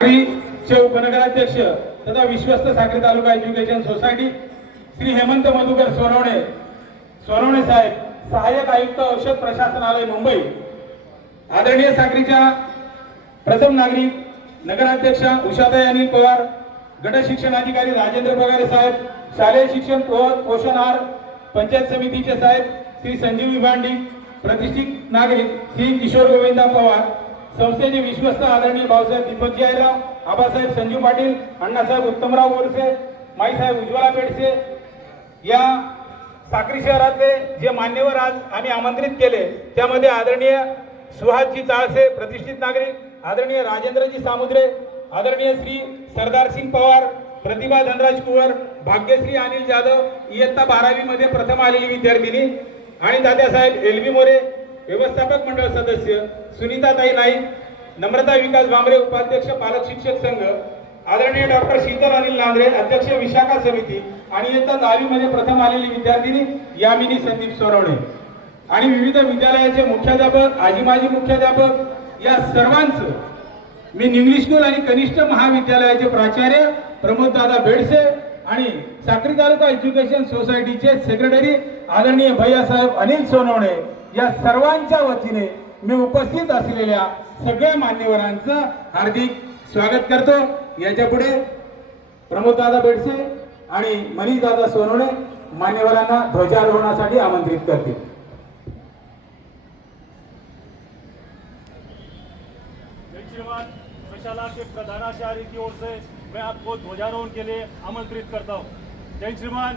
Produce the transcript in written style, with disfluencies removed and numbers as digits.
चे उपनगराध्यक्ष तथा विश्वस्त साखरी तालुका एज्युकेशन सोसायटी श्री हेमंत मधुकर सोनवणे साहेब, सहाय्यक आयुक्त औषध प्रशासनालय मुंबई, आदरणीय साखरीच्या प्रथम नागरिक नगराध्यक्षा उषाताई अनिल पवार, गट शिक्षणाधिकारी राजेंद्र पगारे साहेब, शालेय शिक्षण पोषण आहार पंचायत समितीचे साहेब श्री संजीव विभांडी, प्रतिष्ठित नागरिक श्री किशोर गोविंदा पवार, संस्थेचे विश्वस्त आदरणीय भाऊसाहेब दीपकजी आयराव, आबासाहेब संजीव पाटील, अण्णासाहेब उत्तमराव बोरसे, माईसाहेब उज्ज्वला पेडसे, या साक्री शहरातले जे मान्यवर आज आम्ही आमंत्रित केले त्यामध्ये आदरणीय सुहासजी चाळसे प्रतिष्ठित नागरिक, आदरणीय राजेंद्रजी सामुद्रे, आदरणीय श्री सरदार सिंग पवार, प्रतिभा धनराज कुंवर, भाग्यश्री अनिल जाधव, इयत्ता 12वी मध्ये प्रथम आलेली विद्यार्थिनी, आणि दादासाहेब एलबी मोरे, व्यवस्थापक मंडळ सदस्य सुनीताताई नाईक, नम्रता विकास भांबरे, उपाध्यक्ष पालक शिक्षक संघ, आदरणीय डॉक्टर शीतल अनिल नांद्रे, अध्यक्ष विशाखा समिती, आणि इयत्ता 10वी मध्ये प्रथम आलेली विद्यार्थिनी यामिनी संदीप सोनवणे, आणि विविध विद्यालयाचे मुख्याध्यापक, आजी माजी मुख्याध्यापक, या सर्वांचं मी इंग्लिश स्कूल आणि कनिष्ठ महाविद्यालयाचे प्राचार्य प्रमोद दादा बेडसे आणि साक्री तालुका एज्युकेशन सोसायटीचे सेक्रेटरी आदरणीय भैयासाहेब अनिल सोनवणे, या सर्वांच्या वतीने मी उपस्थित असलेल्या सगळ्या मान्यवरांचं हार्दिक स्वागत करतो। याच्या पुढे प्रमोद दादा बेडसे आणि मनीष दादा सोनवणे मान्यवरांना ध्वजारोहणासाठी आमंत्रित करतील। प्रशाला के प्रधानाचार्य की ओर से मैं आपको ध्वजारोहण के लिए आमंत्रित करता हूँ। जय श्रीमान।